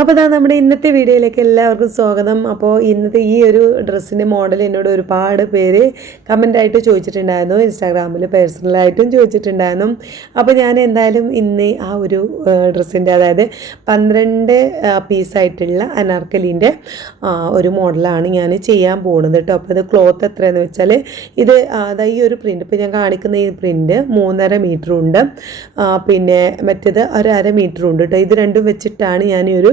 അപ്പോൾ അതാ നമ്മുടെ ഇന്നത്തെ വീഡിയോയിലേക്ക് എല്ലാവർക്കും സ്വാഗതം. അപ്പോൾ ഇന്നത്തെ ഈ ഒരു ഡ്രസ്സിന്റെ മോഡൽ എന്നോട് ഒരുപാട് പേര് കമന്റായിട്ട് ചോദിച്ചിട്ടുണ്ടായിരുന്നു. ഇൻസ്റ്റാഗ്രാമിൽ പേഴ്സണലായിട്ടും ചോദിച്ചിട്ടുണ്ടായിരുന്നു. അപ്പോൾ ഞാൻ എന്തായാലും ഇന്ന് ആ ഒരു ഡ്രസ്സിന്റെ അതായത് പന്ത്രണ്ട് പീസായിട്ടുള്ള അനാർക്കലിന്റെ ഒരു മോഡലാണ് ഞാൻ ചെയ്യാൻ പോകുന്നത് കേട്ടോ അപ്പോൾ ഇത് ക്ലോത്ത് എത്രയെന്ന് വെച്ചാൽ ഇത് അതായത് ഈ ഒരു പ്രിന്റ് ഇപ്പോൾ ഞാൻ കാണിക്കുന്ന ഈ പ്രിന്റ് മൂന്നര മീറ്ററുണ്ട് പിന്നെ മറ്റേത് ഒരു അര മീറ്റർ ഉണ്ട് കേട്ടോ ഇത് രണ്ടും വെച്ചിട്ടാണ് ഞാൻ ഈ ഒരു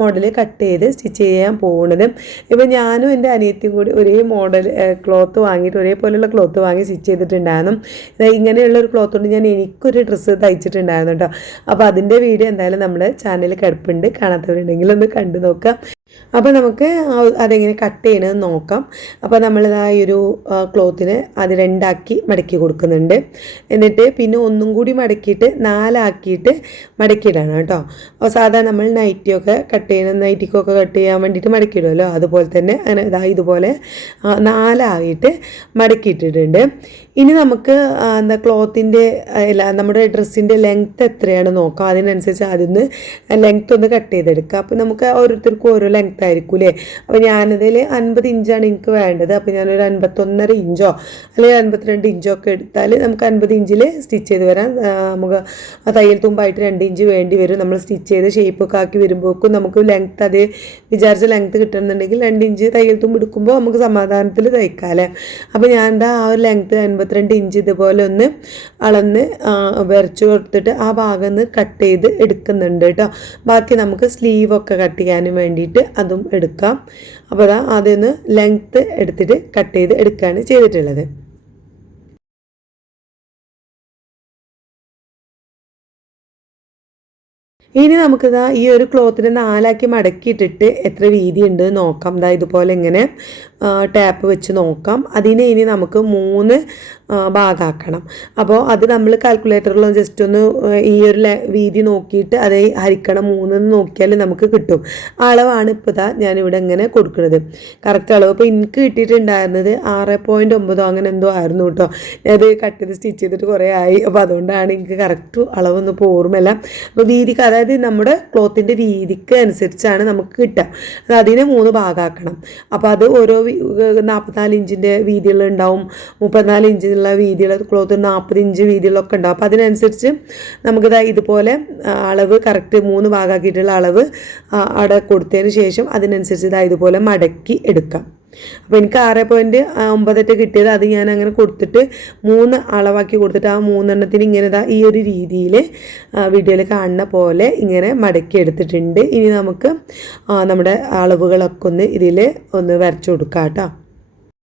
മോഡൽ കട്ട് ചെയ്ത് സ്റ്റിച്ച് ചെയ്യാൻ പോകുന്നത് ഇപ്പം ഞാനും എന്റെ അനിയത്തിയും കൂടി ഒരേ മോഡൽ ക്ലോത്ത് വാങ്ങിയിട്ട് ഒരേപോലെയുള്ള ക്ലോത്ത് വാങ്ങി സ്റ്റിച്ച് ചെയ്തിട്ടുണ്ടായിരുന്നു. ഇങ്ങനെയുള്ള ഒരു ക്ലോത്ത് കൊണ്ട് ഞാൻ എനിക്കൊരു ഡ്രസ്സ് തയ്ച്ചിട്ടുണ്ടായിരുന്നു കേട്ടോ അപ്പോൾ അതിന്റെ വീഡിയോ എന്തായാലും നമ്മുടെ ചാനലിൽ കിടപ്പുണ്ട്. കാണാത്തവരുണ്ടെങ്കിൽ ഒന്ന് കണ്ടു നോക്കാം. അപ്പോൾ നമുക്ക് അതെങ്ങനെ കട്ട് ചെയ്യണമെന്ന് നോക്കാം. അപ്പോൾ നമ്മളിതാ ഈ ഒരു ക്ലോത്തിനെ അത് രണ്ടാക്കി മടക്കി കൊടുക്കുന്നുണ്ട്. എന്നിട്ട് പിന്നെ ഒന്നും കൂടി മടക്കിയിട്ട് നാലാക്കിയിട്ട് മടക്കിയിടണം കേട്ടോ അപ്പോൾ സാധാരണ നമ്മൾ നൈറ്റിയൊക്കെ കട്ട് ചെയ്യണം നൈറ്റിക്കൊക്കെ കട്ട് ചെയ്യാൻ വേണ്ടിയിട്ട് മടക്കിയിടുമല്ലോ അതുപോലെ തന്നെ അങ്ങനെ ഇതാ ഇതുപോലെ നാലായിട്ട് മടക്കിയിട്ടിട്ടുണ്ട്. ഇനി നമുക്ക് എന്താ ക്ലോത്തിന്റെ അല്ല നമ്മുടെ ഡ്രസ്സിന്റെ ലെങ്ത്ത് എത്രയാണ് നോക്കാം. അതിനനുസരിച്ച് അതിന്ന് ലെങ്ത്ത് ഒന്ന് കട്ട് ചെയ്തെടുക്കുക അപ്പോൾ നമുക്ക് ഓരോരുത്തർക്കും ഓരോ ലെങ്ത്ത് ആയിരിക്കും അല്ലേ അപ്പോൾ ഞാനതിൽ അൻപത് ഇഞ്ചാണ് എനിക്ക് വേണ്ടത്. അപ്പോൾ ഞാനൊരു അൻപത്തൊന്നര ഇഞ്ചോ അല്ലെങ്കിൽ അൻപത്തിരണ്ട് ഇഞ്ചോ ഒക്കെ എടുത്താൽ നമുക്ക് അൻപത് ഇഞ്ചിൽ സ്റ്റിച്ച് ചെയ്ത് വരാം. നമുക്ക് തയ്യൽ തുമ്പായിട്ട് രണ്ട് ഇഞ്ച് വേണ്ടി വരും. നമ്മൾ സ്റ്റിച്ച് ചെയ്ത് ഷേപ്പൊക്കെ ആക്കി വരുമ്പോഴേക്കും നമുക്ക് ലെങ്ത്ത് അത് വിചാരിച്ച ലെങ്ത്ത് കിട്ടണമെന്നുണ്ടെങ്കിൽ രണ്ട് ഇഞ്ച് തയ്യൽ തുമ്പ് എടുക്കുമ്പോൾ നമുക്ക് സമാധാനത്തിൽ തയ്ക്കാമല്ലേ അപ്പോൾ ഞാൻ എന്താ ആ ഒരു ലെങ്ത്ത് അൻപത്തിരണ്ട് ഇഞ്ച് ഇതുപോലെ ഒന്ന് അളന്ന് വരച്ച് കൊടുത്തിട്ട് ആ ഭാഗം ഒന്ന് കട്ട് ചെയ്ത് എടുക്കുന്നുണ്ട് കേട്ടോ ബാക്കി നമുക്ക് സ്ലീവൊക്കെ കട്ട് ചെയ്യാനും വേണ്ടിയിട്ട് അതും എടുക്കാം. അപ്പോൾ അതാ ആദ്യമൊന്ന് ലെങ്ത്ത് എടുത്തിട്ട് കട്ട് ചെയ്ത് എടുക്കുകയാണ് ചെയ്തിട്ടുള്ളത്. ഇനി നമുക്കിതാ ഈ ഒരു ക്ലോത്തിനെ നാലാക്കി മടക്കിയിട്ടിട്ട് എത്ര വീതി ഉണ്ട് നോക്കാം. ഇതാ ഇതുപോലെ ഇങ്ങനെ ടാപ്പ് വെച്ച് നോക്കാം. അതിനെ ഇനി നമുക്ക് മൂന്ന് ഭാഗമാക്കണം അപ്പോൾ അത് നമ്മൾ കാൽക്കുലേറ്ററിൽ ജസ്റ്റ് ഒന്ന് ഈ ഒരു വീതി നോക്കിയിട്ട് അത് ഹരിക്കണം. മൂന്നെന്ന് നോക്കിയാൽ നമുക്ക് കിട്ടും. അളവാണ് ഇപ്പോൾ ഇതാ ഞാനിവിടെ ഇങ്ങനെ കൊടുക്കുന്നത് കറക്റ്റ് അളവ്. അപ്പോൾ എനിക്ക് കിട്ടിയിട്ടുണ്ടായിരുന്നത് ആറ് പോയിന്റ് ഒമ്പതോ അങ്ങനെ എന്തോ ആയിരുന്നു കേട്ടോ. ഞാനത് കട്ട് ചെയ്ത് സ്റ്റിച്ച് ചെയ്തിട്ട് കുറേ ആയി. അപ്പോൾ അതുകൊണ്ടാണ് എനിക്ക് കറക്റ്റ് അളവൊന്നും ഇപ്പോൾ ഓർമ്മയില്ല. അപ്പോൾ വീതിക്ക് അതായത് നമ്മുടെ ക്ലോത്തിന്റെ രീതിക്ക് അനുസരിച്ചാണ് നമുക്ക് കിട്ടുക. അത് അതിനെ മൂന്ന് ഭാഗമാക്കണം അപ്പോൾ അത് ഓരോ നാൽപ്പത്തിനാല് ഇഞ്ചിന്റെ വീതികളുണ്ടാവും മുപ്പത്തിനാല് ഇഞ്ചിനുള്ള വീതിയുള്ള ക്ലോത്ത് നാൽപ്പത് ഇഞ്ച് വീതികളൊക്കെ ഉണ്ടാവും. അപ്പോൾ അതിനനുസരിച്ച് നമുക്കിത് ഇതുപോലെ അളവ് കറക്റ്റ് മൂന്ന് ഭാഗമാക്കിയിട്ടുള്ള അളവ് അവിടെ കൊടുത്തതിന് ശേഷം അതിനനുസരിച്ച് ഇതാ ഇതുപോലെ മടക്കി എടുക്കാം. അപ്പോൾ എനിക്ക് ആറ് പോയിന്റ് ഒമ്പതെട്ട് കിട്ടിയത് അത് ഞാൻ അങ്ങനെ കൊടുത്തിട്ട് മൂന്ന് അളവാക്കി കൊടുത്തിട്ട് ആ മൂന്നെണ്ണത്തിന് ഇങ്ങനെ ഈ ഒരു രീതിയിൽ വീഡിയോയിൽ കാണുന്ന പോലെ ഇങ്ങനെ മടക്കി എടുത്തിട്ടുണ്ട്. ഇനി നമുക്ക് നമ്മുടെ അളവുകളൊക്കെ ഒന്ന് ഇതിൽ ഒന്ന് വരച്ചു കൊടുക്കാം കേട്ടോ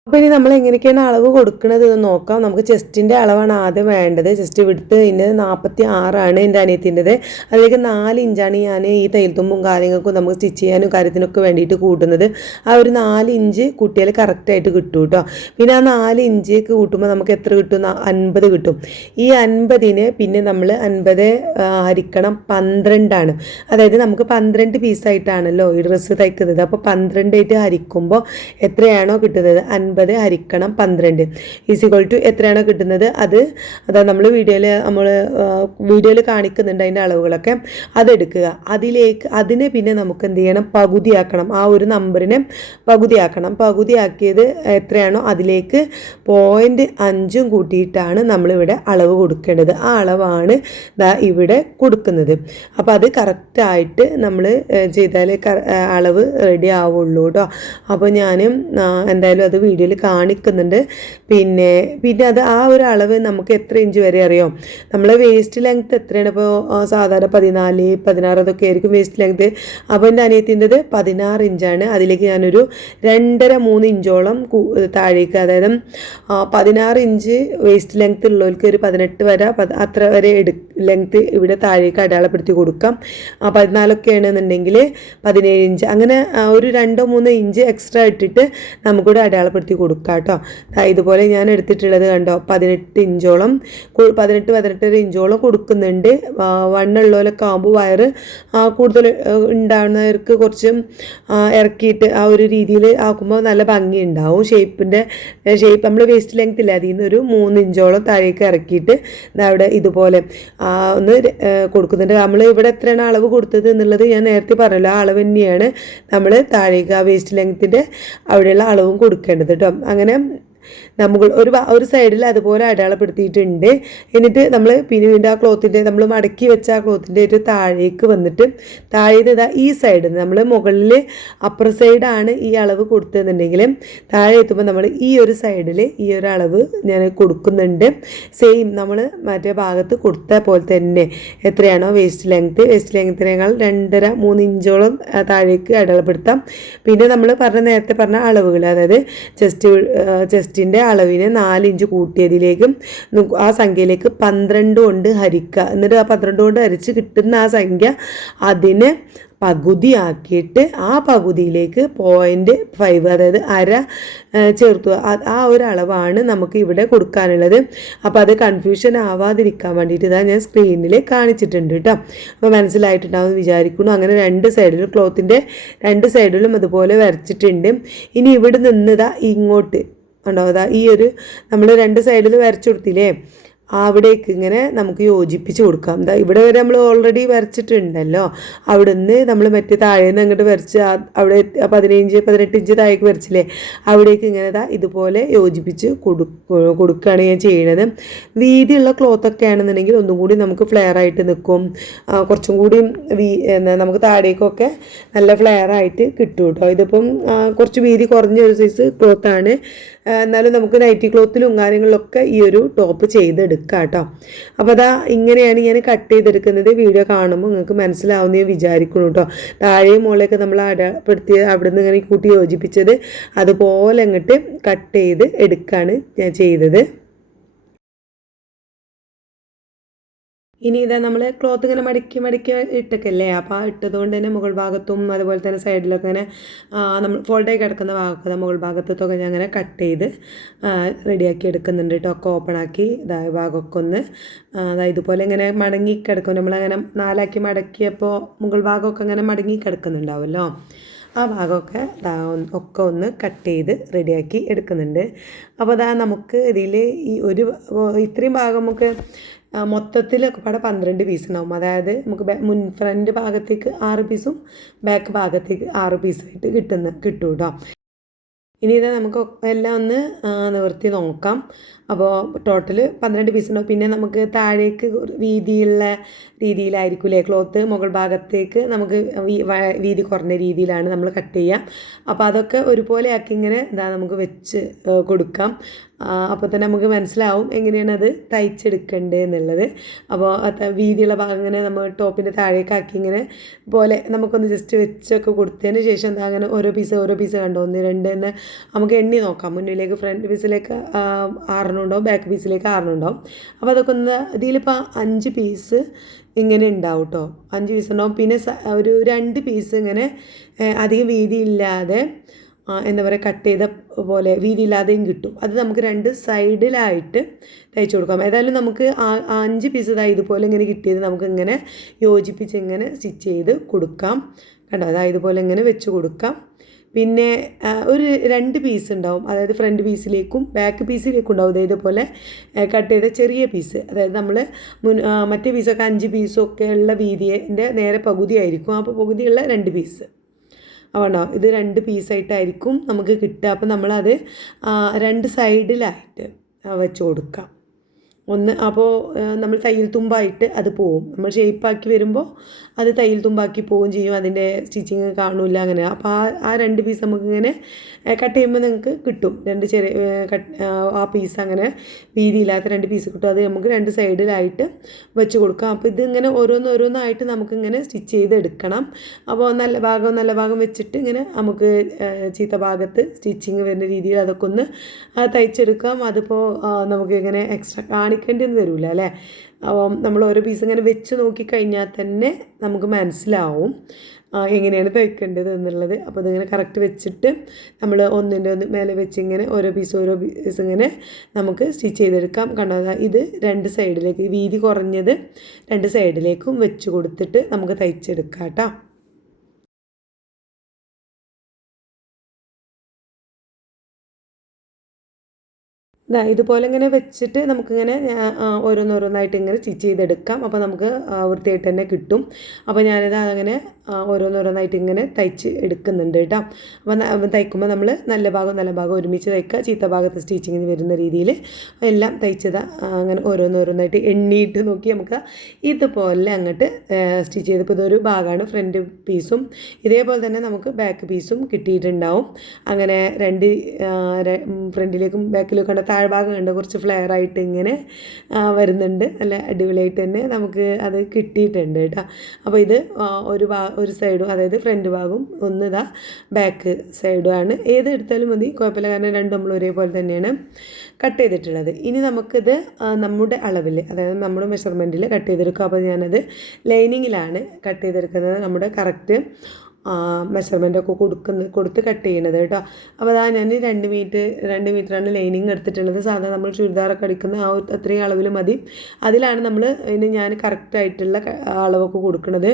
അപ്പോൾ ഇനി നമ്മൾ എങ്ങനെയൊക്കെയാണ് അളവ് കൊടുക്കുന്നത് എന്ന് നോക്കാം. നമുക്ക് ചെസ്റ്റിന്റെ അളവാണ് ആദ്യം വേണ്ടത്. ചെസ്റ്റ് വിടുത്ത് ഇതിന്റെ നാൽപ്പത്തി ആറാണ് എന്റെ അനിയത്തിന്റെത്. അതിലേക്ക് നാല് ഇഞ്ചാണ് ഞാൻ ഈ തയ്യൽത്തുമ്പും കാര്യങ്ങൾക്കും നമുക്ക് സ്റ്റിച്ച് ചെയ്യാനും കാര്യത്തിനൊക്കെ വേണ്ടിയിട്ട് കൂട്ടുന്നത്. ആ ഒരു നാല് ഇഞ്ച് കുട്ടികൾ കറക്റ്റായിട്ട് കിട്ടും കേട്ടോ. പിന്നെ ആ നാല് ഇഞ്ച് കൂട്ടുമ്പോൾ നമുക്ക് എത്ര കിട്ടും? അൻപത് കിട്ടും. ഈ അൻപതിന് പിന്നെ നമ്മൾ അൻപത് ഹരിക്കണം പന്ത്രണ്ടാണ്. അതായത് നമുക്ക് പന്ത്രണ്ട് പീസായിട്ടാണല്ലോ ഈ ഡ്രസ്സ് തയ്ക്കുന്നത്. അപ്പോൾ പന്ത്രണ്ടായിട്ട് ഹരിക്കുമ്പോൾ എത്രയാണോ കിട്ടുന്നത്? അൻപത് ഹരിക്കണം പന്ത്രണ്ട്. ഈസിക്വൾ ടു എത്രയാണോ കിട്ടുന്നത്? അത് അതാ നമ്മൾ വീഡിയോയിൽ നമ്മൾ വീഡിയോയിൽ കാണിക്കുന്നുണ്ട് അതിന്റെ അളവുകളൊക്കെ. അതെടുക്കുക അതിലേക്ക് അതിനെ പിന്നെ നമുക്ക് എന്ത് ചെയ്യണം? പകുതിയാക്കണം. ആ ഒരു നമ്പറിനെ പകുതിയാക്കണം. പകുതിയാക്കിയത് എത്രയാണോ അതിലേക്ക് പോയിന്റ് അഞ്ചും കൂട്ടിയിട്ടാണ് നമ്മളിവിടെ അളവ് കൊടുക്കേണ്ടത്. ആ അളവാണ് ദാ ഇവിടെ കൊടുക്കുന്നത്. അപ്പോൾ അത് കറക്റ്റായിട്ട് നമ്മൾ ചെയ്താലേ അളവ് റെഡി ആവുള്ളൂ കേട്ടോ അപ്പോൾ ഞാൻ എന്തായാലും അത് വീഡിയോയിൽ കാണിക്കുന്നുണ്ട്. പിന്നെ പിന്നെ അത് ആ ഒരു അളവ് നമുക്ക് എത്ര ഇഞ്ച് വരെ അറിയാം? നമ്മളെ വേസ്റ്റ് ലെങ്ത് എത്രയാണ്? ഇപ്പോൾ സാധാരണ പതിനാല് പതിനാറ് അതൊക്കെ ആയിരിക്കും വേസ്റ്റ് ലെങ്ത് അപ്പോൾ എന്റെ അനിയത്തിന്റെത് പതിനാറ് ഇഞ്ചാണ്. അതിലേക്ക് ഞാനൊരു രണ്ടര മൂന്ന് ഇഞ്ചോളം താഴേക്ക് അതായത് പതിനാറ് ഇഞ്ച് വേസ്റ്റ് ലെങ്ത് ഉള്ളവർക്ക് ഒരു പതിനെട്ട് വരെ അത്ര വരെ എടു ലെങ്ത് ഇവിടെ താഴേക്ക് അടയാളപ്പെടുത്തി കൊടുക്കാം. പതിനാലൊക്കെ ആണെന്നുണ്ടെങ്കിൽ പതിനേഴ് ഇഞ്ച്. അങ്ങനെ ഒരു രണ്ടോ മൂന്നോ ഇഞ്ച് എക്സ്ട്രാ ഇട്ടിട്ട് നമുക്കിവിടെ അടയാളപ്പെടുത്തി അടയാളപ്പെടുത്തി കൊടുക്കുക കേട്ടോ ഇതുപോലെ ഞാൻ എടുത്തിട്ടുള്ളത് കണ്ടോ? പതിനെട്ട് ഇഞ്ചോളം പതിനെട്ട് പതിനെട്ടര ഇഞ്ചോളം കൊടുക്കുന്നുണ്ട്. വണ്ണുള്ളവരൊക്കെ ആകുമ്പോൾ വയറ് കൂടുതൽ ഉണ്ടാകുന്നവർക്ക് കുറച്ച് ഇറക്കിയിട്ട് ആ ഒരു രീതിയിൽ ആക്കുമ്പോൾ നല്ല ഭംഗി ഉണ്ടാവും ഷേപ്പിന്റെ ഷേപ്പ് നമ്മൾ വേസ്റ്റ് ലെങ്ത് ഇല്ല? അതിൽ നിന്ന് ഒരു മൂന്ന് ഇഞ്ചോളം താഴേക്ക് ഇറക്കിയിട്ട് അവിടെ ഇതുപോലെ ഒന്ന് കൊടുക്കുന്നുണ്ട്. നമ്മൾ ഇവിടെ എത്രയാണ് അളവ് കൊടുത്തത് എന്നുള്ളത് ഞാൻ നേരത്തെ പറഞ്ഞല്ലോ. ആ അളവ് തന്നെയാണ് നമ്മൾ താഴേക്ക് ആ വേസ്റ്റ് ലെങ്ത്തിന്റെ അവിടെയുള്ള അളവും കൊടുക്കേണ്ടത് കേട്ടോ അങ്ങനെ നമ്മൾ ഒരു ഒരു സൈഡിൽ അതുപോലെ അടയാളപ്പെടുത്തിയിട്ടുണ്ട്. എന്നിട്ട് നമ്മൾ പിന്നെ ആ ക്ലോത്തിന്റെ നമ്മൾ മടക്കി വെച്ച ആ ക്ലോത്തിന്റെ ഒരു താഴേക്ക് വന്നിട്ട് താഴേന്ന് ഇതാ ഈ സൈഡിൽ നമ്മൾ മുകളിൽ അപ്പർ സൈഡാണ് ഈ അളവ് കൊടുത്തതെന്നുണ്ടെങ്കിൽ താഴെ എത്തുമ്പോൾ നമ്മൾ ഈ ഒരു സൈഡിൽ ഈ ഒരു അളവ് ഞാൻ കൊടുക്കുന്നുണ്ട്. സെയിം നമ്മൾ മറ്റേ ഭാഗത്ത് കൊടുത്ത പോലെ തന്നെ എത്രയാണോ വേസ്റ്റ് ലെങ്ത്ത് വേസ്റ്റ് ലെങ്ത്തിനേക്കാൾ രണ്ടര മൂന്ന് ഇഞ്ചോളം താഴേക്ക് അടയാളപ്പെടുത്താം. പിന്നെ നമ്മൾ പറഞ്ഞ നേരത്തെ പറഞ്ഞ അളവുകൾ അതായത് ചെസ്റ്റ് ചെസ്റ്റിന്റെ അളവിനെ നാല് ഇഞ്ച് കൂട്ടിയതിലേക്ക് ആ സംഖ്യയിലേക്ക് പന്ത്രണ്ട് കൊണ്ട് ഹരിക്കുക. എന്നിട്ട് ആ പന്ത്രണ്ട് കൊണ്ട് ഹരിച്ച് കിട്ടുന്ന ആ സംഖ്യ അതിനെ പകുതിയാക്കിയിട്ട് ആ പകുതിയിലേക്ക് പോയിന്റ് ഫൈവ് അതായത് അര ചേർത്തുക ചേർത്തു. ആ- ആ ഒരു അളവാണ് നമുക്ക് ഇവിടെ കൊടുക്കാനുള്ളത്. അപ്പോൾ അത് കൺഫ്യൂഷൻ ആവാതിരിക്കാൻ വേണ്ടിയിട്ട് ഇതാ ഞാൻ സ്ക്രീനിൽ കാണിച്ചിട്ടുണ്ട് കേട്ടോ. അപ്പോൾ മനസ്സിലായിട്ടുണ്ടാവും വിചാരിക്കുന്നു. അങ്ങനെ രണ്ട് സൈഡിലും ക്ലോത്തിന്റെ രണ്ട് സൈഡിലും അതുപോലെ വരച്ചിട്ടുണ്ട്. ഇനി ഇവിടെ നിന്നിതാ ഇങ്ങോട്ട് ഉണ്ടോ? അതാ ഈ ഒരു നമ്മൾ രണ്ട് സൈഡിൽ വരച്ചു കൊടുത്തില്ലേ? അവിടേക്ക് ഇങ്ങനെ നമുക്ക് യോജിപ്പിച്ച് കൊടുക്കാം. എന്താ ഇവിടെ വരെ നമ്മൾ ഓൾറെഡി വരച്ചിട്ടുണ്ടല്ലോ. അവിടെ നിന്ന് നമ്മൾ മറ്റേ താഴെ നിന്ന് അങ്ങോട്ട് വരച്ച് അവിടെ പതിനഞ്ച് പതിനെട്ട് ഇഞ്ച് താഴേക്ക് വരച്ചില്ലേ? അവിടേക്ക് ഇങ്ങനെ ദാ ഇതുപോലെ യോജിപ്പിച്ച് കൊടു കൊടുക്കുകയാണ് ഞാൻ ചെയ്യണത്. വീതിയുള്ള ക്ലോത്തൊക്കെ ആണെന്നുണ്ടെങ്കിൽ ഒന്നും കൂടി നമുക്ക് ഫ്ലെയർ ആയിട്ട് നിൽക്കും. കുറച്ചും കൂടി വീ നമുക്ക് താഴേക്കൊക്കെ നല്ല ഫ്ലെയർ ആയിട്ട് കിട്ടും കേട്ടോ. ഇതിപ്പം കുറച്ച് വീതി കുറഞ്ഞ ഒരു സൈസ് ക്ലോത്താണ് എന്നാലും നമുക്ക് നൈറ്റി ക്ലോത്തിലും കാര്യങ്ങളിലൊക്കെ ഈ ഒരു ടോപ്പ് ചെയ്തെടുക്കാം. കേട്ടോ അപ്പോൾ അതാ ഇങ്ങനെയാണ് ഞാൻ കട്ട് ചെയ്തെടുക്കുന്നത്. വീഡിയോ കാണുമ്പോൾ നിങ്ങൾക്ക് മനസ്സിലാവുന്ന ഞാൻ വിചാരിക്കുന്നു കേട്ടോ. താഴെയും മുകളിലൊക്കെ നമ്മൾ അടപ്പെടുത്തി അവിടെ നിന്ന് ഇങ്ങനെ കൂട്ടി യോജിപ്പിച്ചത് അതുപോലെ അങ്ങോട്ട് കട്ട് ചെയ്ത് എടുക്കുകയാണ് ഞാൻ ചെയ്തത്. ഇനി ഇതാ നമ്മൾ ക്ലോത്ത് ഇങ്ങനെ മടക്കി മടക്കി ഇട്ടൊക്കെയല്ലേ അപ്പോൾ ആ ഇട്ടതുകൊണ്ട് തന്നെ മുകൾ ഭാഗത്തും അതുപോലെ തന്നെ സൈഡിലൊക്കെ ഇങ്ങനെ നമ്മൾ ഫോൾഡായി കിടക്കുന്ന ഭാഗത്ത് മുകൾ ഭാഗത്തൊക്കെ ഞാൻ അങ്ങനെ കട്ട് ചെയ്ത് റെഡിയാക്കി എടുക്കുന്നുണ്ട് കേട്ടോ ഒക്കെ ഓപ്പൺ ആക്കി ഇതാ ഭാഗമൊക്കെ ഒന്ന് അതാ ഇതുപോലെ ഇങ്ങനെ മടങ്ങി കിടക്കും. നമ്മളങ്ങനെ നാലാക്കി മടക്കിയപ്പോൾ മുകൾ ഭാഗമൊക്കെ അങ്ങനെ മടങ്ങി കിടക്കുന്നുണ്ടാവുമല്ലോ? ആ ഭാഗമൊക്കെ ഒക്കെ ഒന്ന് കട്ട് ചെയ്ത് റെഡിയാക്കി എടുക്കുന്നുണ്ട്. അപ്പോൾ അതാ നമുക്ക് ഇതിൽ ഈ ഒരു ഇത്രയും ഭാഗം നമുക്ക് മൊത്തത്തിൽ പാടെ പന്ത്രണ്ട് പീസ് ഉണ്ടാവും. അതായത് നമുക്ക് മുൻ ഫ്രണ്ട് ഭാഗത്തേക്ക് ആറ് പീസും ബാക്ക് ഭാഗത്തേക്ക് ആറ് പീസായിട്ട് കിട്ടുന്ന കിട്ടും കേട്ടോ ഇനി ഇത് നമുക്ക് എല്ലാം ഒന്ന് നിവർത്തി നോക്കാം. അപ്പോൾ ടോട്ടൽ പന്ത്രണ്ട് പീസ് ഉണ്ടാവും. പിന്നെ നമുക്ക് താഴേക്ക് വീതിയുള്ള രീതിയിലായിരിക്കില്ലേ? ക്ലോത്ത് മുകൾ ഭാഗത്തേക്ക് നമുക്ക് വീതി കുറഞ്ഞ രീതിയിലാണ് നമ്മൾ കട്ട് ചെയ്യുക അപ്പോൾ അതൊക്കെ ഒരുപോലെ ആക്കി ഇങ്ങനെ ഇതാ നമുക്ക് വെച്ച് കൊടുക്കാം. അപ്പോൾ തന്നെ നമുക്ക് മനസ്സിലാവും എങ്ങനെയാണ് അത് തയ്ച്ചെടുക്കേണ്ടത് എന്നുള്ളത്. അപ്പോൾ വീതിയുള്ള ഭാഗം ഇങ്ങനെ നമ്മൾ ടോപ്പിന്റെ താഴേക്കാക്കി ഇങ്ങനെ പോലെ നമുക്കൊന്ന് ജസ്റ്റ് വെച്ചൊക്കെ കൊടുത്തതിന് ശേഷം എന്താ അങ്ങനെ ഓരോ പീസ് ഓരോ പീസ് കണ്ടോ? ഒന്ന് രണ്ട് എന്ന് നമുക്ക് എണ്ണി നോക്കാം. മുന്നിലേക്ക് ഫ്രണ്ട് പീസിലേക്ക് ആറെണ്ണുണ്ടാവും ബാക്ക് പീസിലേക്ക് ആറെണ്ണുണ്ടാവും അപ്പോൾ അതൊക്കെ ഒന്ന് ഇതിലിപ്പോൾ അഞ്ച് പീസ് ഇങ്ങനെ ഉണ്ടാവും കേട്ടോ അഞ്ച് പീസ് ഉണ്ടാവും. പിന്നെ ഒരു രണ്ട് പീസ് ഇങ്ങനെ അധികം വീതിയില്ലാതെ എന്താ പറയുക കട്ട് ചെയ്ത പോലെ വീതിയില്ലാതെയും കിട്ടും. അത് നമുക്ക് രണ്ട് സൈഡിലായിട്ട് തയ്ച്ചു കൊടുക്കാം. ഏതായാലും നമുക്ക് അഞ്ച് പീസ് ഇതാ ഇതുപോലെ ഇങ്ങനെ കിട്ടിയത് നമുക്ക് ഇങ്ങനെ യോജിപ്പിച്ച് ഇങ്ങനെ സ്റ്റിച്ച് ചെയ്ത് കൊടുക്കാം. കണ്ടോ? അതായത് ഇതുപോലെ ഇങ്ങനെ വെച്ച് കൊടുക്കാം. പിന്നെ ഒരു രണ്ട് പീസ് ഉണ്ടാവും. അതായത് ഫ്രണ്ട് പീസിലേക്കും ബാക്ക് പീസിലേക്കും ഉണ്ടാവും. ഇതേപോലെ കട്ട് ചെയ്ത ചെറിയ പീസ് അതായത് നമ്മൾ മുൻ മറ്റേ പീസൊക്കെ അഞ്ച് പീസൊക്കെ ഉള്ള വീതിന്റെ നേരെ പകുതി ആയിരിക്കും. അപ്പോൾ പകുതിയുള്ള രണ്ട് പീസ് അപ്പോൾ ഉണ്ടാവും ഇത് രണ്ട് പീസായിട്ടായിരിക്കും നമുക്ക് കിട്ടുക. അപ്പോൾ നമ്മളത് രണ്ട് സൈഡിലായിട്ട് വെച്ച് കൊടുക്കാം. ഒന്ന് അപ്പോൾ നമ്മൾ തയ്യൽ തുമ്പായിട്ട് അത് പോവും. നമ്മൾ ഷേപ്പാക്കി വരുമ്പോൾ അത് തയ്യൽ തുമ്പാക്കി പോവുകയും ചെയ്യും. അതിന്റെ സ്റ്റിച്ചിങ് കാണില്ല അങ്ങനെ. അപ്പോൾ ആ ആ രണ്ട് പീസ് നമുക്കിങ്ങനെ കട്ട് ചെയ്യുമ്പോൾ നിങ്ങൾക്ക് കിട്ടും. രണ്ട് ചെറിയ കട്ട് ആ പീസ് അങ്ങനെ വീതിയില്ലാത്ത രണ്ട് പീസ് കിട്ടും. അത് നമുക്ക് രണ്ട് സൈഡിലായിട്ട് വെച്ച് കൊടുക്കാം. അപ്പോൾ ഇതിങ്ങനെ ഓരോന്നോരോന്നായിട്ട് നമുക്കിങ്ങനെ സ്റ്റിച്ച് ചെയ്തെടുക്കണം. അപ്പോൾ നല്ല ഭാഗം നല്ല ഭാഗം വെച്ചിട്ട് ഇങ്ങനെ നമുക്ക് ചീത്ത ഭാഗത്ത് സ്റ്റിച്ചിങ് വരുന്ന രീതിയിൽ അതൊക്കെ ഒന്ന് തയ്ച്ചെടുക്കാം. അതിപ്പോൾ നമുക്ക് ഇങ്ങനെ എക്സ്ട്രാ കാണിക്കേണ്ടിയൊന്നും വരില്ല അല്ലേ? നമ്മൾ ഓരോ പീസ് ഇങ്ങനെ വെച്ച് നോക്കിക്കഴിഞ്ഞാൽ തന്നെ നമുക്ക് മനസ്സിലാവും എങ്ങനെയാണ് തയ്ക്കേണ്ടത് എന്നുള്ളത്. അപ്പോൾ അതിങ്ങനെ കറക്റ്റ് വെച്ചിട്ട് നമ്മൾ ഒന്നിന്റെ ഒന്ന് മേലെ വെച്ച് ഇങ്ങനെ ഓരോ പീസ് ഓരോ പീസ് ഇങ്ങനെ നമുക്ക് സ്റ്റിച്ച് ചെയ്തെടുക്കാം. കണ്ടോ? ഇത് രണ്ട് സൈഡിലേക്ക് വീതി കുറഞ്ഞത് രണ്ട് സൈഡിലേക്കും വെച്ച് കൊടുത്തിട്ട് നമുക്ക് തയ്ച്ചെടുക്കാം കേട്ടോ. ദാ ഇതുപോലെ ഇങ്ങനെ വെച്ചിട്ട് നമുക്കിങ്ങനെ ഓരോന്നോരോന്നായിട്ട് ഇങ്ങനെ സ്റ്റിച്ച് ചെയ്തെടുക്കാം. അപ്പോൾ നമുക്ക് വൃത്തിയായിട്ട് തന്നെ കിട്ടും. അപ്പോൾ ഞാനിത് അങ്ങനെ ഓരോന്നോരോന്നായിട്ട് ഇങ്ങനെ തയ്ച്ച് എടുക്കുന്നുണ്ട് കേട്ടോ. അപ്പോൾ ന- തയ്ക്കുമ്പോൾ നമ്മൾ നല്ല ഭാഗം നല്ല ഭാഗം ഒരുമിച്ച് തയ്ക്കുക. ചീത്ത ഭാഗത്ത് സ്റ്റിച്ചിങ്ങിന് വരുന്ന രീതിയിൽ എല്ലാം തയ്ച്ചത്. അങ്ങനെ ഓരോന്നോരോന്നായിട്ട് എണ്ണിയിട്ട് നോക്കി നമുക്ക് ഇതുപോലെ അങ്ങോട്ട് സ്റ്റിച്ച് ചെയ്തപ്പോൾ ഇതൊരു ഭാഗമാണ് ഫ്രണ്ട് പീസും ഇതേപോലെ തന്നെ നമുക്ക് ബാക്ക് പീസും കിട്ടിയിട്ടുണ്ടാവും. അങ്ങനെ രണ്ട് ഫ്രണ്ടിലേക്കും ബാക്കിലേക്കും കണ്ട താഴ്ഭാഗം ഉണ്ട് കുറച്ച് ഫ്ലെയർ ആയിട്ട് ഇങ്ങനെ വരുന്നുണ്ട്. നല്ല അടിപൊളിയായിട്ട് തന്നെ നമുക്ക് അത് കിട്ടിയിട്ടുണ്ട് കേട്ടോ. അപ്പോൾ ഇത് ഒരു ഭാ ഒരു സൈഡും അതായത് ഫ്രണ്ട് ഭാഗവും ഒന്ന് ഇതാ ബാക്ക് സൈഡും ആണ്. ഏത് എടുത്താലും മതി. കുഴപ്പമില്ല. കാരണം രണ്ടും നമ്മൾ ഒരേപോലെ തന്നെയാണ് കട്ട് ചെയ്തിട്ടുള്ളത്. ഇനി നമുക്കിത് നമ്മുടെ അളവിൽ അതായത് നമ്മുടെ മെഷർമെന്റിൽ കട്ട് ചെയ്തെടുക്കുക അപ്പോൾ ഞാനത് ലൈനിങ്ങിലാണ് കട്ട് ചെയ്തെടുക്കുന്നത്. നമ്മുടെ കറക്റ്റ് മെഷർമെന്റ് ഒക്കെ കൊടുക്കുന്ന കൊടുത്ത് കട്ട് ചെയ്യണത് കേട്ടോ. അപ്പോൾ അതാ ഞാൻ രണ്ട് മീറ്റർ രണ്ട് മീറ്ററാണ് ലൈനിങ് എടുത്തിട്ടുള്ളത്. സാധാരണ നമ്മൾ ചുരിദാറൊക്കെ അടിക്കുന്ന ആ അത്രയും അളവിൽ മതി. അതിലാണ് നമ്മൾ ഇതിന് ഞാൻ കറക്റ്റായിട്ടുള്ള അളവൊക്കെ കൊടുക്കുന്നത്.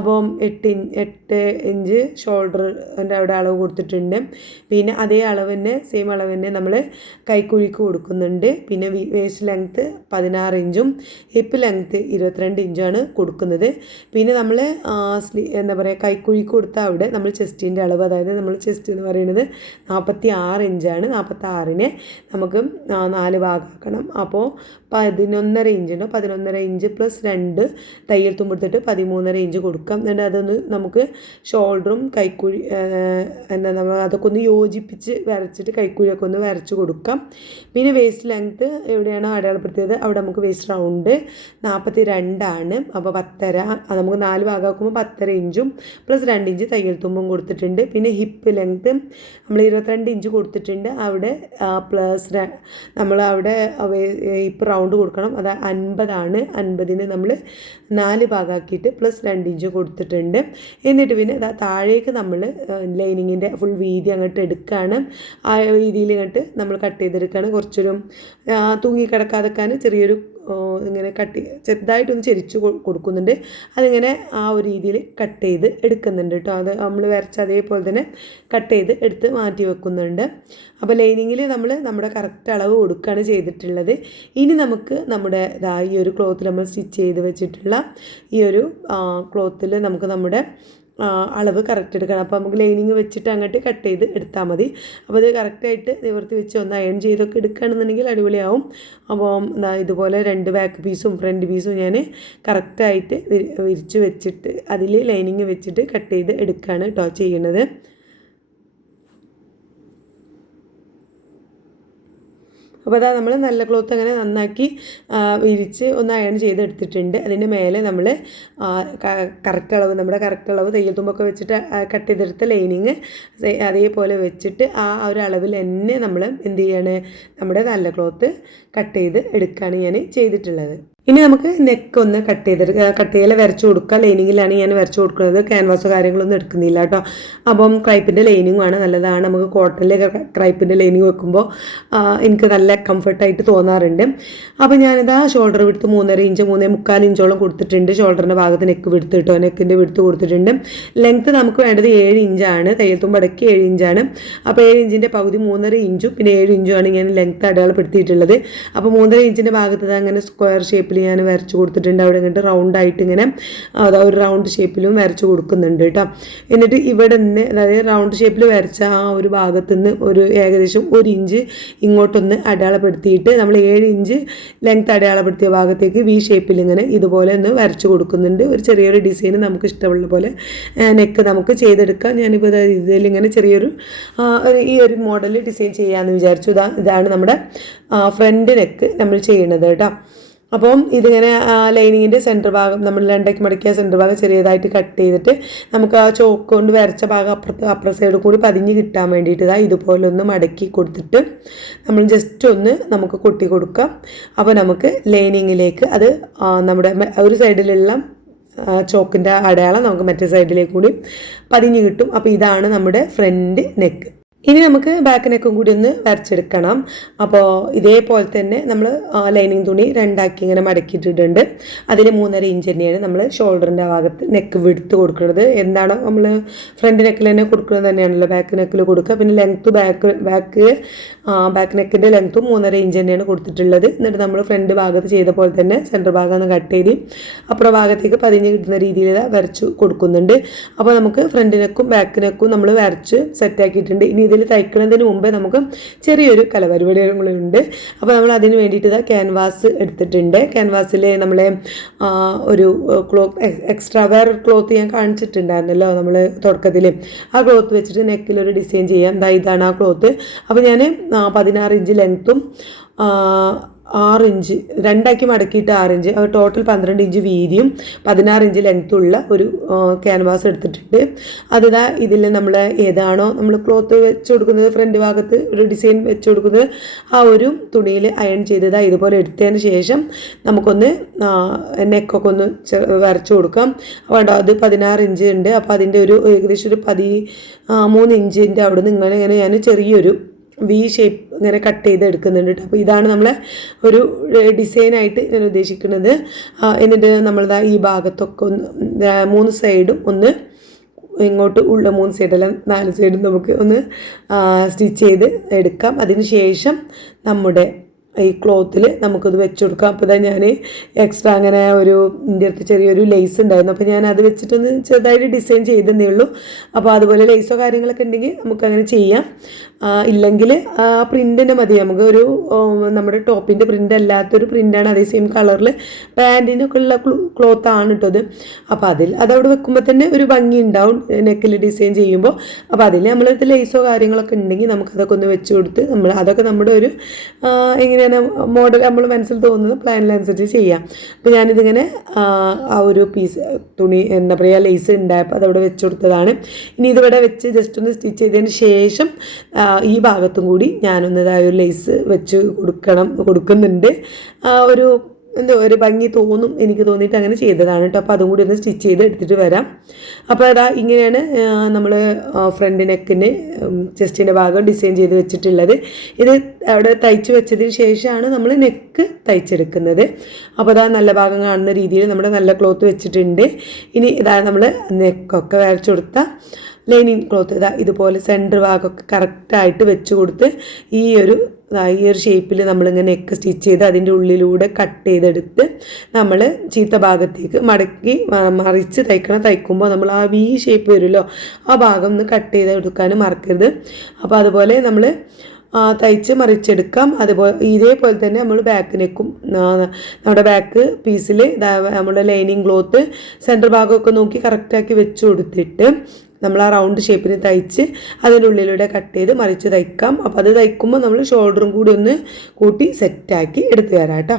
അപ്പം എട്ട് ഇഞ്ച് എട്ട് ഇഞ്ച് ഷോൾഡറിന്റെ അവിടെ അളവ് കൊടുത്തിട്ടുണ്ട്. പിന്നെ അതേ അളവ് തന്നെ സെയിം അളവ് തന്നെ നമ്മൾ കൈക്കുഴിക്ക് കൊടുക്കുന്നുണ്ട്. പിന്നെ വേസ്റ്റ് ലെങ്ത്ത് പതിനാറ് ഇഞ്ചും ഹിപ്പ് ലെങ്ത്ത് ഇരുപത്തിരണ്ട് ഇഞ്ചാണ് കൊടുക്കുന്നത്. പിന്നെ നമ്മൾ എന്താ പറയുക കൈക്കുഴിക്ക് കൊടുത്ത അവിടെ നമ്മൾ ചെസ്റ്റിന്റെ അളവ് അതായത് നമ്മൾ ചെസ്റ്റ് എന്ന് പറയുന്നത് നാൽപ്പത്തി ആറ് ഇഞ്ചാണ്. നാൽപ്പത്തി ആറിനെ നമുക്ക് നാല് ഭാഗമാക്കണം. അപ്പോൾ പതിനൊന്നര ഇഞ്ചുണ്ട് പതിനൊന്നര ഇഞ്ച് പ്ലസ് രണ്ട് തയ്യൽ തുമ്പെടുത്തിട്ട് പതിമൂന്നര ഇഞ്ച് കൊടുക്കാം. എന്നിട്ട് അതൊന്ന് നമുക്ക് ഷോൾഡറും കൈക്കുഴി എന്താ നമ്മൾ അതൊക്കെ ഒന്ന് യോജിപ്പിച്ച് വരച്ചിട്ട് കൈക്കുഴിയൊക്കെ ഒന്ന് വരച്ച് കൊടുക്കാം. പിന്നെ വേസ്റ്റ് ലെങ്ത്ത് എവിടെയാണോ അടയാളപ്പെടുത്തിയത്? അവിടെ നമുക്ക് വേസ്റ്റ് റൗണ്ട് നാൽപ്പത്തി രണ്ടാണ് അപ്പോൾ പത്തര നമുക്ക് നാല് ഭാഗമാക്കുമ്പോൾ പത്തര ഇഞ്ചും പ്ലസ് രണ്ട് ഇഞ്ച് തയ്യൽ തുമ്പും കൊടുത്തിട്ടുണ്ട്. പിന്നെ ഹിപ്പ് ലെങ്ത്ത് നമ്മൾ ഇരുപത്തിരണ്ട് ഇഞ്ച് കൊടുത്തിട്ടുണ്ട്. അവിടെ പ്ലസ് നമ്മൾ അവിടെ ഹിപ്പ് റൗണ്ട് കൊടുക്കണം. അത് അൻപതാണ്. അൻപതിന് നമ്മൾ നാല് ഭാഗമാക്കിയിട്ട് പ്ലസ് രണ്ട് ഇഞ്ച് കൊടുത്തിട്ടുണ്ട്. എന്നിട്ട് പിന്നെ ഇതാ താഴേക്ക് നമ്മൾ ലൈനിങ്ങിന്റെ ഫുൾ വീതി അങ്ങോട്ട് എടുക്കുകയാണ് ആ രീതിയിൽ അങ്ങോട്ട് നമ്മൾ കട്ട് ചെയ്തെടുക്കുകയാണ് കുറച്ചൊരു തൂങ്ങിക്കിടക്കാതെക്കാൻ ചെറിയൊരു ഇങ്ങനെ കട്ട് ചെറുതായിട്ടൊന്ന് ചെരിച്ച് കൊടുക്കുന്നുണ്ട്. അതിങ്ങനെ ആ ഒരു രീതിയിൽ കട്ട് ചെയ്ത് എടുക്കുന്നുണ്ട് കേട്ടോ. അത് നമ്മൾ വരച്ച അതേപോലെ തന്നെ കട്ട് ചെയ്ത് എടുത്ത് മാറ്റി വെക്കുന്നുണ്ട്. അപ്പോൾ ലൈനിങ്ങിൽ നമ്മൾ നമ്മുടെ കറക്റ്റ് അളവ് കൊടുക്കുകയാണ് ചെയ്തിട്ടുള്ളത്. ഇനി നമുക്ക് നമ്മുടെ ഇതാ ഈ ഒരു ക്ലോത്തിൽ നമ്മൾ സ്റ്റിച്ച് ചെയ്ത് വെച്ചിട്ടുള്ള ഈ ഒരു ക്ലോത്തിൽ നമുക്ക് നമ്മുടെ അളവ് കറക്റ്റ് എടുക്കണം. അപ്പോൾ നമുക്ക് ലൈനിങ് വെച്ചിട്ട് അങ്ങോട്ട് കട്ട് ചെയ്ത് എടുത്താൽ മതി. അപ്പോൾ ഇത് കറക്റ്റായിട്ട് നിവർത്തി വെച്ച് ഒന്ന് അയൺ ചെയ്തൊക്കെ എടുക്കുകയാണെന്നുണ്ടെങ്കിൽ അടിപൊളിയാവും. അപ്പോൾ എന്താ ഇതുപോലെ രണ്ട് ബാക്ക് പീസും ഫ്രണ്ട് പീസും ഞാൻ കറക്റ്റായിട്ട് വിരിച്ച് വെച്ചിട്ട് അതിൽ ലൈനിങ് വെച്ചിട്ട് കട്ട് ചെയ്ത് എടുക്കുകയാണ് കേട്ടോ ചെയ്യുന്നത്. അപ്പോൾ അതാ നമ്മൾ നല്ല ക്ലോത്ത് അങ്ങനെ നന്നാക്കി വിരിച്ച് ഒന്ന് അയൺ ചെയ്തെടുത്തിട്ടുണ്ട്. അതിന്റെ മേലെ നമ്മൾ കറക്റ്റ് അളവ് നമ്മുടെ കറക്റ്റ് അളവ് തയ്യൽ തുമ്പൊക്കെ വെച്ചിട്ട് കട്ട് ചെയ്തെടുത്ത ലൈനിങ് അതേപോലെ വെച്ചിട്ട് ആ ഒരു അളവിൽ തന്നെ നമ്മൾ എന്ത് ചെയ്യാണ് നമ്മുടെ നല്ല ക്ലോത്ത് കട്ട് ചെയ്ത് എടുക്കുകയാണ് ഞാൻ ചെയ്തിട്ടുള്ളത്. ഇനി നമുക്ക് നെക്ക് ഒന്ന് കട്ട് ചെയ്ത് കട്ട് ചെയ്യൽ വരച്ച് കൊടുക്കുക ലൈനിങ്ങിലാണ് ഞാൻ വരച്ച് കൊടുക്കുന്നത്. ക്യാൻവാസോ കാര്യങ്ങളൊന്നും എടുക്കുന്നില്ല കേട്ടോ. അപ്പം ക്രൈപ്പിന്റെ ലൈനിങ്ങുമാണ് നല്ലതാണ്. നമുക്ക് കോട്ടണിലെ ക്രൈപ്പിന്റെ ലൈനിങ് വെക്കുമ്പോൾ എനിക്ക് നല്ല കംഫർട്ടായിട്ട് തോന്നാറുണ്ട്. അപ്പോൾ ഞാനിതാ ഷോൾഡർ വിടുത്ത് മൂന്നര ഇഞ്ച് മൂന്നേ മുക്കാൽ ഇഞ്ചോളം കൊടുത്തിട്ടുണ്ട്. ഷോൾഡറിന്റെ ഭാഗത്ത് നെക്ക് വിടുത്ത് കേട്ടോ നെക്കിന്റെ വിടുത്ത് കൊടുത്തിട്ടുണ്ട്. ലെങ്ത്ത് നമുക്ക് വേണ്ടത് ഏഴ് ഇഞ്ചാണ് തയ്യൽ അടക്കി ഏഴ് ഇഞ്ചാണ് അപ്പോൾ ഏഴ് ഇഞ്ചിന്റെ പകുതി മൂന്നര ഇഞ്ചും പിന്നെ ഏഴ് ഇഞ്ചുമാണ് ഞാൻ ലെങ്ത്ത് അടയാളപ്പെടുത്തിയിട്ടുള്ളത്. അപ്പോൾ മൂന്നര ഇഞ്ചിന്റെ ഭാഗത്ത് അങ്ങനെ സ്ക്വയർ ഷേപ്പിൽ ഞാൻ വരച്ച് കൊടുത്തിട്ടുണ്ട്. അവിടെ ഇങ്ങോട്ട് റൗണ്ട് ആയിട്ട് ഇങ്ങനെ ഒരു റൗണ്ട് ഷേപ്പിലും വരച്ച് കൊടുക്കുന്നുണ്ട് കേട്ടോ. എന്നിട്ട് ഇവിടെ നിന്ന് അതായത് റൗണ്ട് ഷേപ്പിൽ വരച്ച ആ ഒരു ഭാഗത്ത് നിന്ന് ഒരു ഏകദേശം ഒരു ഇഞ്ച് ഇങ്ങോട്ടൊന്ന് അടയാളപ്പെടുത്തിയിട്ട് നമ്മൾ ഏഴ് ഇഞ്ച് ലെങ്ത് അടയാളപ്പെടുത്തിയ ഭാഗത്തേക്ക് വി ഷേപ്പിൽ ഇങ്ങനെ ഇതുപോലെ ഒന്ന് വരച്ച് കൊടുക്കുന്നുണ്ട്. ഒരു ചെറിയൊരു ഡിസൈൻ നമുക്ക് ഇഷ്ടമുള്ള പോലെ നെക്ക് നമുക്ക് ചെയ്തെടുക്കാം. ഞാനിപ്പോൾ ഇതിൽ ഇങ്ങനെ ചെറിയൊരു ഈ ഒരു മോഡൽ ഡിസൈൻ ചെയ്യാമെന്ന് വിചാരിച്ചു. ഇതാ ഇതാണ് നമ്മുടെ ഫ്രണ്ട് നെക്ക് നമ്മൾ ചെയ്യണത് കേട്ടോ. അപ്പം ഇതിങ്ങനെ ലൈനിങ്ങിന്റെ സെന്റർ ഭാഗം നമ്മൾ രണ്ടാക്കി മടക്കിയ സെന്റർ ഭാഗം ചെറിയതായിട്ട് കട്ട് ചെയ്തിട്ട് നമുക്ക് ആ ചോക്ക് കൊണ്ട് വരച്ച ഭാഗം അപ്പുറത്ത് അപ്പുറ സൈഡ് കൂടി പതിഞ്ഞ് കിട്ടാൻ വേണ്ടിയിട്ട് ഇതാ ഇതുപോലെ ഒന്ന് മടക്കി കൊടുത്തിട്ട് നമ്മൾ ജസ്റ്റ് ഒന്ന് നമുക്ക് കൊട്ടി കൊടുക്കാം. അപ്പോൾ നമുക്ക് ലൈനിങ്ങിലേക്ക് അത് നമ്മുടെ ഒരു സൈഡിലുള്ള ചോക്കിന്റെ അടയാളം നമുക്ക് മറ്റേ സൈഡിലേക്ക് കൂടി പതിഞ്ഞ് കിട്ടും. അപ്പോൾ ഇതാണ് നമ്മുടെ ഫ്രണ്ട് നെക്ക് ഇനി നമുക്ക് ബാക്ക് നെക്കും കൂടി ഒന്ന് വരച്ചെടുക്കണം. അപ്പോൾ ഇതേപോലെ തന്നെ നമ്മൾ ലൈനിങ് തുണി രണ്ടാക്കി ഇങ്ങനെ മടക്കിയിട്ടിട്ടുണ്ട്. അതിൽ മൂന്നര ഇഞ്ച് തന്നെയാണ് നമ്മൾ ഷോൾഡറിന്റെ ഭാഗത്ത് നെക്ക് വിടുത്ത് കൊടുക്കുന്നത്. എന്താണ് നമ്മൾ ഫ്രണ്ട് നെക്കിൽ തന്നെ കൊടുക്കുന്നത് തന്നെയാണല്ലോ ബാക്ക് നെക്കിൽ കൊടുക്കുക. പിന്നെ ലെങ്ത്ത് ബാക്ക് ബാക്ക് ബാക്ക് നെക്കിന്റെ ലെങ്ത്തും മൂന്നര ഇഞ്ച് തന്നെയാണ് കൊടുത്തിട്ടുള്ളത്. എന്നിട്ട് നമ്മൾ ഫ്രണ്ട് ഭാഗത്ത് ചെയ്ത പോലെ തന്നെ സെന്റർ ഭാഗം ഒന്ന് കട്ട് ചെയ്ത് അപ്പുറ ഭാഗത്തേക്ക് പതിഞ്ഞ് കിട്ടുന്ന രീതിയിൽ വരച്ചു കൊടുക്കുന്നുണ്ട്. അപ്പോൾ നമുക്ക് ഫ്രണ്ട് നെക്കും ബാക്ക് നെക്കും നമ്മൾ വരച്ച് സെറ്റാക്കിയിട്ടുണ്ട് ഇനി ഇതിൽ തയ്ക്കുന്നതിന് മുമ്പേ നമുക്ക് ചെറിയൊരു കലപരിപാടികളുണ്ട് അപ്പോൾ നമ്മൾ അതിന് വേണ്ടിയിട്ട് ക്യാൻവാസ് എടുത്തിട്ടുണ്ട്. ക്യാൻവാസിൽ നമ്മളെ ഒരു ക്ലോത്ത് എക്സ്ട്രാ വേറെ ക്ലോത്ത് ഞാൻ കാണിച്ചിട്ടുണ്ടായിരുന്നല്ലോ നമ്മൾ തുടക്കത്തിൽ. ആ ക്ലോത്ത് വെച്ചിട്ട് നെക്കിലൊരു ഡിസൈൻ ചെയ്യാം. ഇതാണ് ആ ക്ലോത്ത് അപ്പോൾ ഞാൻ പതിനാറ് ഇഞ്ച് ലെങ്ത്തും ആറ് ഇഞ്ച്. രണ്ടാക്കി മടക്കിയിട്ട് ആറ് ഇഞ്ച്. ടോട്ടൽ പന്ത്രണ്ട് ഇഞ്ച് വീതിയും പതിനാറ് ഇഞ്ച് ലെങ്ത്തുള്ള ഒരു ക്യാൻവാസ് എടുത്തിട്ടുണ്ട്. അതിതാ ഇതിൽ നമ്മൾ ഏതാണോ നമ്മൾ ക്ലോത്ത് വെച്ച് കൊടുക്കുന്നത് ഫ്രണ്ട് ഭാഗത്ത് ഒരു ഡിസൈൻ വെച്ച് കൊടുക്കുന്നത് ആ ഒരു തുണിയിൽ അയൺ ചെയ്തതാ ഇതുപോലെ എടുത്തതിന് ശേഷം നമുക്കൊന്ന് നെക്കൊക്കെ ഒന്ന് വരച്ചു കൊടുക്കാം. വേണ്ട അത് പതിനാറ് ഇഞ്ച് ഉണ്ട്. അപ്പോൾ അതിന്റെ ഒരു ഏകദേശം ഒരു പതി മൂന്ന് ഇഞ്ചിന്റെ അവിടെ നിന്ന് ഇങ്ങനെ ഇങ്ങനെ ഞാൻ ചെറിയൊരു വി ഷേപ്പ് ഇങ്ങനെ കട്ട് ചെയ്ത് എടുക്കുന്നുണ്ട് കേട്ടോ അപ്പോൾ ഇതാണ് നമ്മൾ ഒരു ഡിസൈനായിട്ട് ഞാൻ ഉദ്ദേശിക്കുന്നത്. എന്നിട്ട് നമ്മളിതാ ഈ ഭാഗത്തൊക്കെ ഒന്ന് മൂന്ന് സൈഡും ഒന്ന് ഇങ്ങോട്ട് ഉള്ള മൂന്ന് സൈഡെല്ലാം നാല് സൈഡും നമുക്ക് ഒന്ന് സ്റ്റിച്ച് ചെയ്ത് എടുക്കാം. അതിന് ശേഷം നമ്മുടെ ഈ ക്ലോത്തിൽ നമുക്കത് വെച്ച് കൊടുക്കാം അപ്പോൾ ഇതാ ഞാൻ എക്സ്ട്രാ അങ്ങനെ ഒരു എന്റെ ചെറിയൊരു ലേസ് ഉണ്ടായിരുന്നു. അപ്പോൾ ഞാൻ അത് വെച്ചിട്ടൊന്ന് ചെറുതായിട്ട് ഡിസൈൻ ചെയ്തെന്നേ ഉള്ളൂ. അപ്പോൾ അതുപോലെ ലേസോ കാര്യങ്ങളൊക്കെ ഉണ്ടെങ്കിൽ നമുക്കങ്ങനെ ചെയ്യാം. ഇല്ലെങ്കിൽ ആ പ്രിന്റ് മതി. നമുക്ക് ഒരു നമ്മുടെ ടോപ്പിന്റെ പ്രിന്റ് അല്ലാത്തൊരു പ്രിന്റാണ് അതേ സെയിം കളറിൽ പാന്റിനൊക്കെ ഉള്ള ക്ലോത്ത് ആണ് കേട്ടത് അപ്പോൾ അതിൽ അതവിടെ വെക്കുമ്പോൾ തന്നെ ഒരു ഭംഗി ഉണ്ടാവും നെക്കിൽ ഡിസൈൻ ചെയ്യുമ്പോൾ അപ്പോൾ അതിൽ നമ്മളടുത്ത് ലേസോ കാര്യങ്ങളൊക്കെ ഉണ്ടെങ്കിൽ നമുക്കതൊക്കെ ഒന്ന് വെച്ച് കൊടുത്ത് നമ്മൾ അതൊക്കെ നമ്മുടെ ഒരു ആ, എങ്ങനെയാണ് മോഡൽ നമ്മൾ മനസ്സിൽ തോന്നുന്നത് പ്ലാനിനനുസരിച്ച് ചെയ്യാം. അപ്പോൾ ഞാനിതിങ്ങനെ ആ ഒരു പീസ് തുണി എന്താ പറയുക ലേസ് ഉണ്ടായപ്പോൾ അതവിടെ വെച്ച് കൊടുത്തതാണ് ഇനി ഇതിവിടെ വെച്ച് ജസ്റ്റ് ഒന്ന് സ്റ്റിച്ച് ചെയ്തതിന് ശേഷം ഈ ഭാഗത്തും കൂടി ഞാനൊന്നതായ ഒരു ലേസ് വെച്ച് കൊടുക്കണം കൊടുക്കുന്നുണ്ട്. ഒരു എന്തോ ഒരു ഭംഗി തോന്നും എനിക്ക് തോന്നിയിട്ട് അങ്ങനെ ചെയ്തതാണ് കേട്ടോ. അപ്പോൾ അതും കൂടി ഒന്ന് സ്റ്റിച്ച് ചെയ്ത് എടുത്തിട്ട് വരാം. അപ്പോൾ അതാ ഇങ്ങനെയാണ് നമ്മൾ ഫ്രണ്ട് നെക്കിന് ചെസ്റ്റിന്റെ ഭാഗം ഡിസൈൻ ചെയ്ത് വെച്ചിട്ടുള്ളത്. ഇത് അവിടെ തയ്ച്ച് വെച്ചതിന് ശേഷമാണ് നമ്മൾ നെക്ക് തയ്ച്ചെടുക്കുന്നത്. അപ്പോൾ അതാ നല്ല ഭാഗം കാണുന്ന രീതിയിൽ നമ്മുടെ നല്ല ക്ലോത്ത് വെച്ചിട്ടുണ്ട്. ഇനി ഇതാണ് നമ്മൾ നെക്കൊക്കെ വരച്ചു കൊടുത്ത ലൈനിങ് ക്ലോത്ത് ഇതാ ഇതുപോലെ സെന്റർ ഭാഗമൊക്കെ കറക്റ്റായിട്ട് വെച്ച് കൊടുത്ത് ഈ ഒരു ഈ ഒരു ഷേപ്പിൽ നമ്മളിങ്ങനെ നെക്ക് സ്റ്റിച്ച് ചെയ്ത് അതിന്റെ ഉള്ളിലൂടെ കട്ട് ചെയ്തെടുത്ത് നമ്മൾ ചീത്ത ഭാഗത്തേക്ക് മടക്കി മറിച്ച് തയ്ക്കണം തയ്ക്കുമ്പോൾ നമ്മൾ ആ വി ഷേപ്പ് വരുമല്ലോ ആ ഭാഗം ഒന്ന് കട്ട് ചെയ്ത് എടുക്കാനും മറക്കരുത്. അപ്പോൾ അതുപോലെ നമ്മൾ തയ്ച്ച് മറിച്ചെടുക്കാം. അതുപോലെ ഇതേപോലെ തന്നെ നമ്മൾ ബാക്ക് നെക്കും നമ്മുടെ ബാക്ക് പീസിൽ നമ്മുടെ ലൈനിങ് ക്ലോത്ത് സെന്റർ ഭാഗമൊക്കെ നോക്കി കറക്റ്റാക്കി വെച്ച് കൊടുത്തിട്ട് നമ്മൾ ആ റൗണ്ട് ഷേപ്പിന് തയ്ച്ച് അതിന്റെ ഉള്ളിലൂടെ കട്ട് ചെയ്ത് മറിച്ച് തയ്ക്കാം. അപ്പോൾ അത് തയ്ക്കുമ്പോൾ നമ്മൾ ഷോൾഡറും കൂടി ഒന്ന് കൂട്ടി സെറ്റാക്കി എടുത്തു തരാം കേട്ടോ.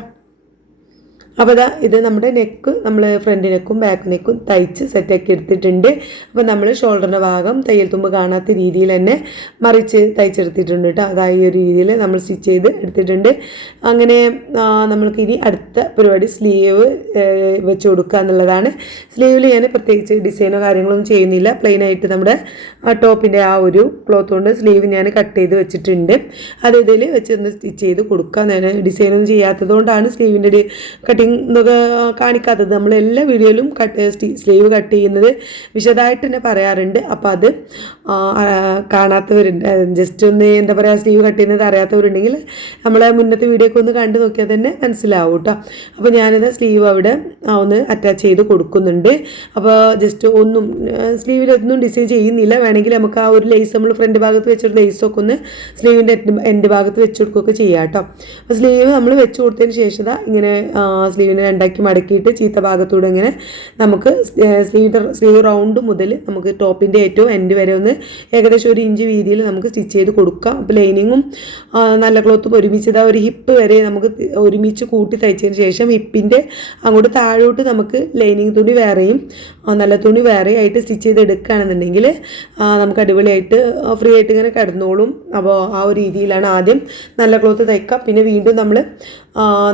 അപ്പോൾ ഇതാ ഇത് നമ്മുടെ നെക്ക് നമ്മൾ ഫ്രണ്ട് നെക്കും ബാക്ക് നെക്കും തയ്ച്ച് സെറ്റാക്കി എടുത്തിട്ടുണ്ട്. അപ്പോൾ നമ്മൾ ഷോൾഡറിന്റെ ഭാഗം തയ്യൽ തുമ്പ് കാണാത്ത രീതിയിൽ തന്നെ മറിച്ച് തയ്ച്ചെടുത്തിട്ടുണ്ട് കേട്ടോ. അതായി ഒരു രീതിയിൽ നമ്മൾ സ്റ്റിച്ച് ചെയ്ത് എടുത്തിട്ടുണ്ട്. അങ്ങനെ നമ്മൾക്ക് ഇനി അടുത്ത പരിപാടി സ്ലീവ് വെച്ച് കൊടുക്കുക എന്നുള്ളതാണ്. സ്ലീവിൽ ഞാൻ പ്രത്യേകിച്ച് ഡിസൈനോ കാര്യങ്ങളൊന്നും ചെയ്യുന്നില്ല. പ്ലെയിനായിട്ട് നമ്മുടെ ടോപ്പിന്റെ ആ ഒരു ക്ലോത്ത് കൊണ്ട് സ്ലീവ് ഞാൻ കട്ട് ചെയ്ത് വെച്ചിട്ടുണ്ട്. അത് ഇതിൽ വെച്ച് ഒന്ന് സ്റ്റിച്ച് ചെയ്ത് കൊടുക്കുക ഡിസൈനൊന്നും ചെയ്യാത്തത് കൊണ്ടാണ് സ്ലീവിന്റെ കട്ടിങ് എന്നൊക്കെ കാണിക്കാത്തത്. നമ്മൾ എല്ലാ വീഡിയോയിലും കട്ട് സ്ലീവ് കട്ട് ചെയ്യുന്നത് വിശദമായിട്ട് തന്നെ പറയാറുണ്ട്. അപ്പോൾ അത് കാണാത്തവരുണ്ട്. ജസ്റ്റ് ഒന്ന് എന്താ പറയുക സ്ലീവ് കട്ട് ചെയ്യുന്നത് അറിയാത്തവരുണ്ടെങ്കിൽ നമ്മളെ മുന്നത്തെ വീഡിയോ ഒക്കെ ഒന്ന് കണ്ടു നോക്കിയാൽ തന്നെ മനസ്സിലാവും കേട്ടോ അപ്പോൾ ഞാനിത് സ്ലീവ് അവിടെ ഒന്ന് അറ്റാച്ച് ചെയ്ത് കൊടുക്കുന്നുണ്ട്. അപ്പോൾ ജസ്റ്റ് ഒന്നും സ്ലീവിലൊന്നും ഡിസൈൻ ചെയ്യുന്നില്ല. വേണമെങ്കിൽ നമുക്ക് ആ ഒരു ലേസ് നമ്മൾ ഫ്രണ്ട് ഭാഗത്ത് വെച്ചൊരു ലേസൊക്കെ ഒന്ന് സ്ലീവിന്റെ എൻഡ് ഭാഗത്ത് വെച്ച് കൊടുക്കുകയൊക്കെ ചെയ്യാം കേട്ടോ അപ്പോൾ സ്ലീവ് നമ്മൾ വെച്ച് കൊടുത്തതിന് ശേഷം ഇങ്ങനെ സ്ലീവിനെ രണ്ടാക്കി മടക്കിയിട്ട് ചീത്ത ഭാഗത്തൂടെ ഇങ്ങനെ നമുക്ക് സ്ലീവ് സ്ലീവ് റൗണ്ട് മുതൽ നമുക്ക് ടോപ്പിന്റെ ഏറ്റവും എൻഡ് വരെ ഒന്ന് ഏകദേശം ഒരു ഇഞ്ച് വീതിയിൽ നമുക്ക് സ്റ്റിച്ച് ചെയ്ത് കൊടുക്കാം. അപ്പോൾ ലൈനിങ്ങും നല്ല ക്ലോത്തും ഒരുമിച്ച് ഇതാ ഒരു ഹിപ്പ് വരെ നമുക്ക് ഒരുമിച്ച് കൂട്ടി തയ്ച്ചതിന് ശേഷം ഹിപ്പിന്റെ അങ്ങോട്ട് താഴോട്ട് നമുക്ക് ലൈനിങ് തുണി വേറെയും നല്ല തുണി വേറെ ആയിട്ട് സ്റ്റിച്ച് ചെയ്ത് എടുക്കുകയാണെന്നുണ്ടെങ്കിൽ നമുക്ക് അടിപൊളിയായിട്ട് ഫ്രീ ആയിട്ട് ഇങ്ങനെ കിടന്നോളും. അപ്പോൾ ആ ഒരു രീതിയിലാണ് ആദ്യം നല്ല ക്ലോത്ത് തയ്ക്കാം. പിന്നെ വീണ്ടും നമ്മൾ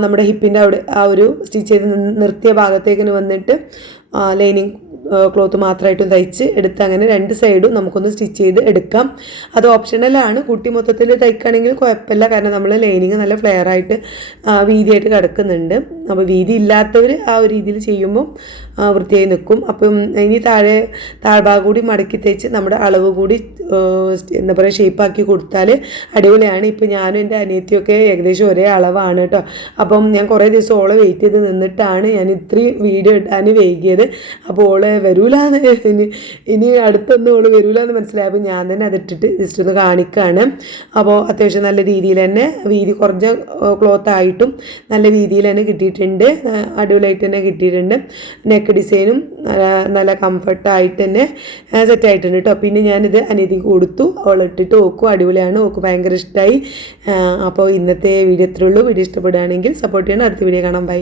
നമ്മുടെ ഹിപ്പിന്റെ അവിടെ ആ ഒരു സ്റ്റിച്ച് ചെയ്ത് നിർത്തിയ ഭാഗത്തേക്കിന് വന്നിട്ട് ലൈനിങ് ക്ലോത്ത് മാത്രമായിട്ടും തയ്ച്ച് എടുത്ത് അങ്ങനെ രണ്ട് സൈഡും നമുക്കൊന്ന് സ്റ്റിച്ച് ചെയ്ത് എടുക്കാം. അത് ഓപ്ഷണലാണ് കുട്ടി മൊത്തത്തിൽ തയ്ക്കുകയാണെങ്കിൽ കുഴപ്പമില്ല. കാരണം നമ്മൾ ലൈനിങ് നല്ല ഫ്ലെയറായിട്ട് വീതിയായിട്ട് കിടക്കുന്നുണ്ട്. അപ്പോൾ വീതി ഇല്ലാത്തവർ ആ ഒരു രീതിയിൽ ചെയ്യുമ്പോൾ വൃത്തിയായി നിൽക്കും. അപ്പം ഇനി താഴെ താഴ്ഭാഗം കൂടി മടക്കി തേച്ച് നമ്മുടെ അളവ് കൂടി എന്താ പറയുക ഷേപ്പാക്കി കൊടുത്താൽ അടിപൊളിയാണ്. ഇപ്പം ഞാനും എന്റെ അനിയത്തിയൊക്കെ ഏകദേശം ഒരേ അളവാണ് കേട്ടോ. അപ്പം ഞാൻ കുറേ ദിവസം ഓളെ വെയിറ്റ് ചെയ്ത് നിന്നിട്ടാണ് ഞാൻ ഇത്രയും വീഡിയോ ഇടാൻ വൈകിയത്. അപ്പോൾ ഓളെ വരൂലാന്ന്. ഇനി ഇനി അടുത്തൊന്നും ഓൾ വരൂലാന്ന് മനസ്സിലായപ്പോൾ ഞാൻ തന്നെ അതിട്ടിട്ട് ജസ്റ്റ് ഒന്ന് കാണിക്കുകയാണ് അപ്പോൾ അത്യാവശ്യം നല്ല രീതിയിൽ തന്നെ വീതി കുറഞ്ഞ ക്ലോത്ത് ആയിട്ടും നല്ല രീതിയിൽ തന്നെ കിട്ടിയിട്ടുണ്ട്. അടിപൊളിയായിട്ട് തന്നെ കിട്ടിയിട്ടുണ്ട്. നെക്ക് ഡിസൈനും നല്ല കംഫർട്ടായിട്ട് തന്നെ സെറ്റ് ആയിട്ടുണ്ട് കേട്ടോ പിന്നെ ഞാനിത് അനിയത്തിക്ക് കൊടുത്തു. അവൾ ഇട്ടിട്ട് ഓക്കും. അടിപൊളിയാണ്. ഓക്ക് ഭയങ്കര ഇഷ്ടമായി അപ്പോൾ ഇന്നത്തെ വീഡിയോ ഇത്രയുള്ളൂ വീഡിയോ ഇഷ്ടപ്പെടുകയാണെങ്കിൽ സപ്പോർട്ട് ചെയ്യണം. അടുത്ത വീഡിയോ കാണാം. ബൈ